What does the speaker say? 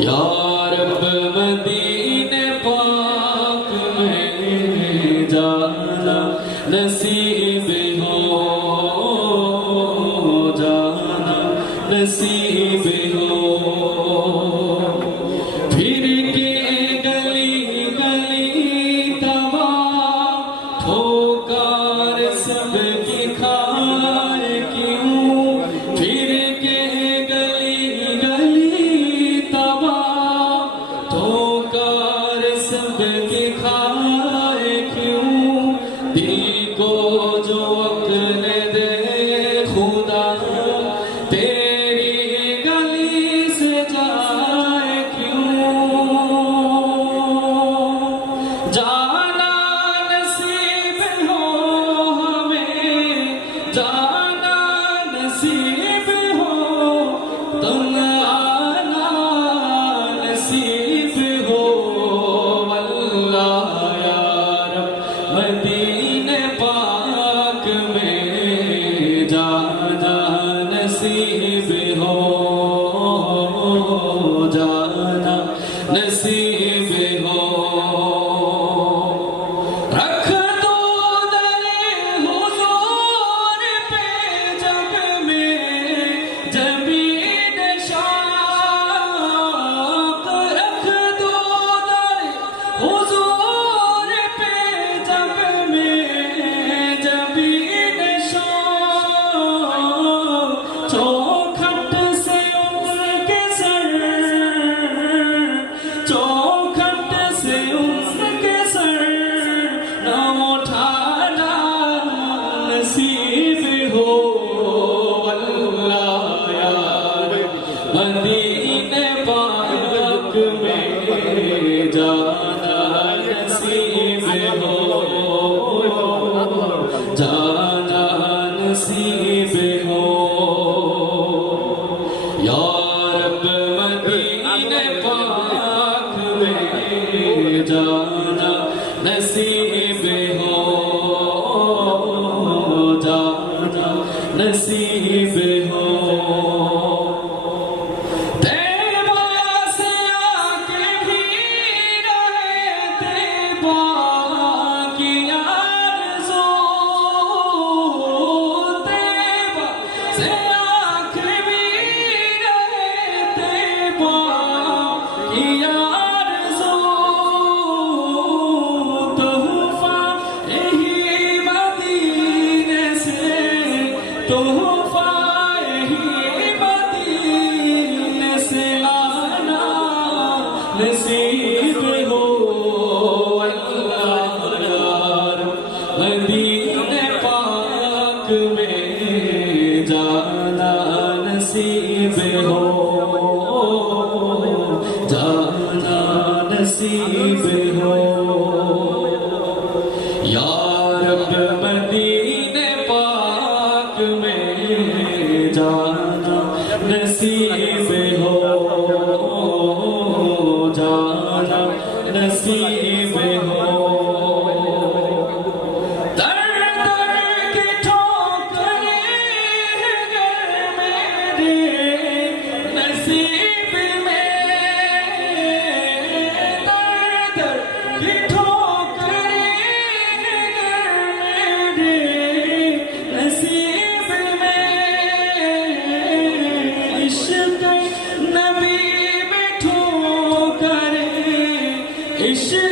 یا رب مدینے پاک میں جانا نصیب ہو، جانا نصیب ہو، پھر کے گلی گلی طواف ٹھوکر سب کی کھار کیوں، پھر کے گلی گلی طواف ٹھوکر سب کی کھار کیوں، دل کو جو عقل دے خدا تیری گلی سے جائے کیوں، جانا نصیب ہو ہمیں، جانا نصیب ہو، تم آنا نصیب ہو، واللہ یا رب مدینے پاک میں جانا نصیب ہو، جانا نصیب ہو، رکھ دو در حضور پہ جب میں جبین شوق، رکھ دو در حضور پہ جب میں جبین شوق، چوکھٹ سے ان کے سر، چوکھٹ سے ان کے سر نہ اٹھانا نصیب ہو، واللہ یا رب مدینے پاک میں جانا نصیب ہو، جانا نصیب ہو، یا رب مدینے پاک میں جانا نصیب ہو، جانا نصیب ہو، طیبہ سے آ کے بھی رہے طیبہ کی آرزو، طیبہ سے آ کے بھی رہے طیبہ کی آرزو، تحفہ یہی مدینے سے، تحفہ یہی مدینے سے لانا نصیب ہو، اللہ یا رب مدینے پاک میں جانا نصیب ہو، جانا نصیب ہو، یا رب مدینے پاک میں جانا نصیب ہو، جانا نصیب ہو، در در کی ٹھوکریں گر میرے نصیب میں، در در کی ٹھوکریں گر میرے نصیب میں، عشق نبی میں ٹھوکریں، عشق